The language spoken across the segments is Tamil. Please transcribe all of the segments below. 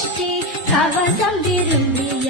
ஷஷ்டி கவசம் விரும்பிய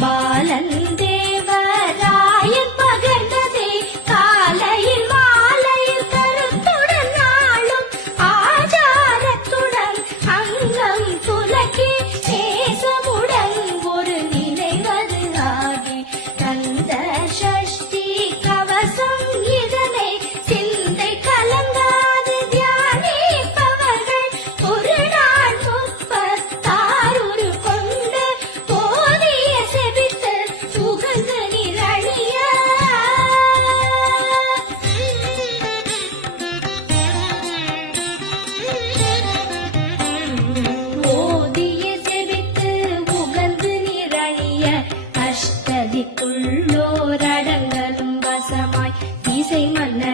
பாலன் தேவராயன் பகர்ந்ததே காலையில் மாலையில் கருத்துடன் நாளும் ஆச்சாரத்துடன் அங்கம் துலக்கி நேசமுடன் ஒரு நினைவது ஆகி கந்த ஷஷ்டி கவசம் இதனை சிந்தை கலங்காது தியானிப்பவர்கள் ஒரு நாள் 36 கொண்டு போதிய செபித்து சுகந்து நிரழிய போதிய செபித்து உகந்து நிரழிய அஷ்டதிக்குள்ளோரடங்கலும் வசமாய் திசை மன்னர்